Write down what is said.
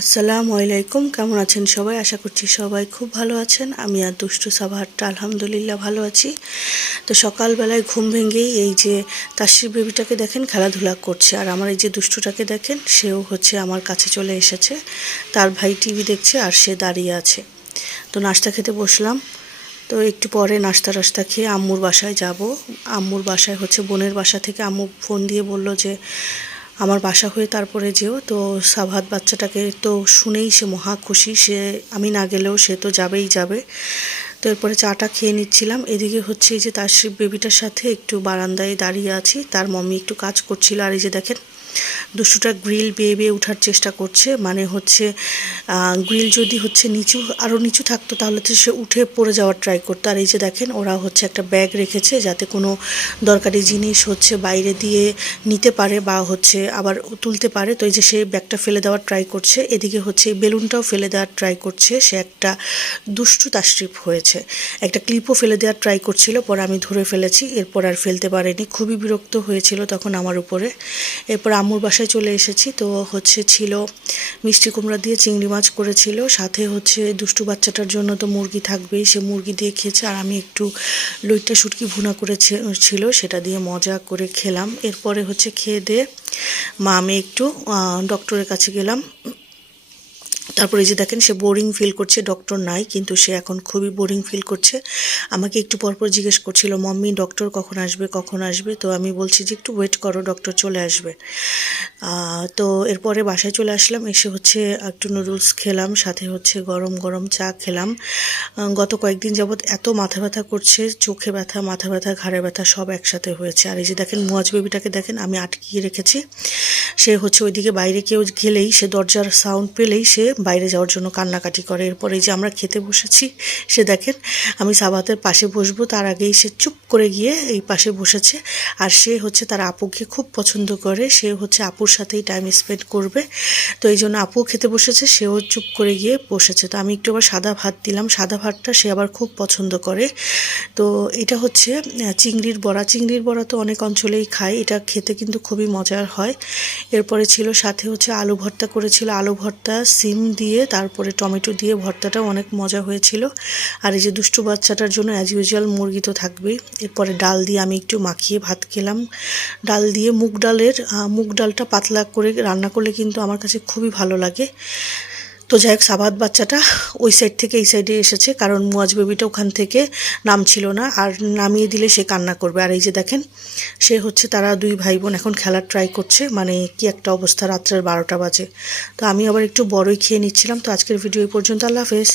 আসসালামু আলাইকুম, কেমন আছেন সবাই? আশা করছি সবাই খুব ভালো আছেন। আমি আর দুষ্টু সাবাহারটা আলহামদুলিল্লাহ ভালো আছি। তো সকালবেলায় ঘুম ভেঙেই এই যে তাসরিফ বেবিটাকে দেখেন খেলাধুলা করছে, আর আমার এই যে দুষ্টুটাকে দেখেন সেও হচ্ছে আমার কাছে চলে এসেছে। তার ভাই টিভি দেখছে আর সে দাঁড়িয়ে আছে। তো নাস্তা খেতে বসলাম। তো একটু পরে নাস্তা টাস্তা খেয়ে আম্মুর বাসায় যাব। আম্মুর বাসায় হচ্ছে বোনের বাসা থেকে আম্মু ফোন দিয়ে বলল যে আমার বাসা হয়ে তারপরে যেও। তো সাভাত বাচ্চাটাকে তো শুনেই সে মহা খুশি, সে আমি না গেলেও সে তো যাবেই যাবে। তো এরপরে চাটা খেয়ে নিচ্ছিলাম। এদিকে হচ্ছে এই যে তাসরিফ বেবিটার সাথে একটু বারান্দায় দাঁড়িয়ে আছি, তার মম্মি একটু কাজ করছিল। আর এই যে দেখেন দুষ্টুটা গ্রিল বেয়ে বেয়ে ওঠার চেষ্টা করছে, মানে হচ্ছে গ্রিল যদি হচ্ছে নিচু আরও নিচু থাকতো তাহলে তো সে উঠে পড়ে যাওয়ার ট্রাই করতো। আর এই যে দেখেন ওরা হচ্ছে একটা ব্যাগ রেখেছে যাতে কোনো দরকারি জিনিস হচ্ছে বাইরে দিয়ে নিতে পারে বা হচ্ছে আবার তুলতে পারে। তো এই যে সে ব্যাগটা ফেলে দেওয়ার ট্রাই করছে, এদিকে হচ্ছে এই বেলুনটাও ফেলে দেওয়ার ট্রাই করছে। সে একটা দুষ্টু তাসরিফ হয়েছে, একটা ক্লিপও ফেলে দেওয়ার ট্রাই করছিল, পরে আমি ধরে ফেলেছি, এরপর আর ফেলতে পারেনি। খুবই বিরক্ত হয়েছিল তখন আমার উপরে। এরপর আম্মুর বাসায় চলে এসেছি। তো হচ্ছে ছিল মিষ্টি কুমড়া দিয়ে চিংড়ি মাছ করেছিল, সাথে হচ্ছে দুষ্টু বাচ্চাটার জন্য তো মুরগি থাকবেই, সে মুরগি দিয়ে খেয়েছে। আর আমি একটু লইট্টা শুটকি ভুনা ছিল, সেটা দিয়ে মজা করে খেলাম। এরপরে হচ্ছে খেয়ে দিয়ে আমি একটু ডক্টরের কাছে গেলাম। তারপরে এই যে দেখেন সে বোরিং ফিল করছে, ডক্টর নাই কিন্তু সে এখন খুবই বোরিং ফিল করছে। আমাকে একটু পরপর জিজ্ঞেস করছিল, মাম্মি ডক্টর কখন আসবে কখন আসবে? তো আমি বলছি যে একটু ওয়েট করো, ডক্টর চলে আসবে। তো এরপরে বাসায় চলে আসলাম, এসে হচ্ছে একটু নুডলস খেলাম, সাথে হচ্ছে গরম গরম চা খেলাম। গত কয়েকদিন যাবৎ এত মাথা ব্যথা করছে, চোখে ব্যথা, মাথা ব্যথা, ঘাড়ে ব্যথা সব একসাথে হয়েছে। আর এই যে দেখেন মুয়াজ বেবিটাকে দেখেন আমি আটকিয়ে রেখেছি। সে হচ্ছে ওইদিকে বাইরে কেউ গেলেই, সে দরজার সাউন্ড পেলেই সে বাইরে যাওয়ার জন্য কান্নাকাটি করে। এরপরে এই যে আমরা খেতে বসেছি, সে দেখেন আমি সাবাতের পাশে বসবো তার আগেই সে চুপ করে গিয়ে এই পাশে বসেছে। আর সে হচ্ছে তার আপুকে খুব পছন্দ করে, সে হচ্ছে আপুর সাথেই টাইম স্পেন্ড করবে। তো এই জন্য আপু খেতে বসেছে, সেও চুপ করে গিয়ে বসেছে। তো আমি একটু আবার সাদা ভাত দিলাম, সাদা ভাতটা সে আবার খুব পছন্দ করে। তো এটা হচ্ছে চিংড়ির বড়া। চিংড়ির বড়া তো অনেক অঞ্চলেই খায়, এটা খেতে কিন্তু খুবই মজার হয়। এরপরে ছিল সাথে হচ্ছে আলু ভর্তা করেছিল, আলু ভর্তা সিম দিয়ে তারপরে টমেটো দিয়ে ভর্তাটাও অনেক মজা হয়েছিল। আর এই যে দুষ্টু বাচ্চাটার জন্য অ্যাজ ইউজুয়াল মুরগি তো থাকবেই। এরপরে ডাল দিয়ে আমি একটু মাখিয়ে ভাত খেলাম। ডাল দিয়ে মুগ ডালটা পাতলা করে রান্না করলে কিন্তু আমার কাছে খুবই ভালো লাগে। তো যাই হোক সাবাত বাচ্চাটা ওই সাইড থেকে এই সাইডে এসেছে, কারণ মুয়াজ বেবিটা ওখান থেকে নামছিল না, আর নামিয়ে দিলে সে কান্না করবে। আর এই যে দেখেন সে হচ্ছে তারা দুই ভাই বোন এখন খেলার ট্রাই করছে, মানে কি একটা অবস্থা, রাত্রের 12টা বাজে। তো আমি আবার একটু বড়ই খেয়ে নিচ্ছিলাম। তো আজকের ভিডিও এই পর্যন্ত, আল্লাহ হাফেজ।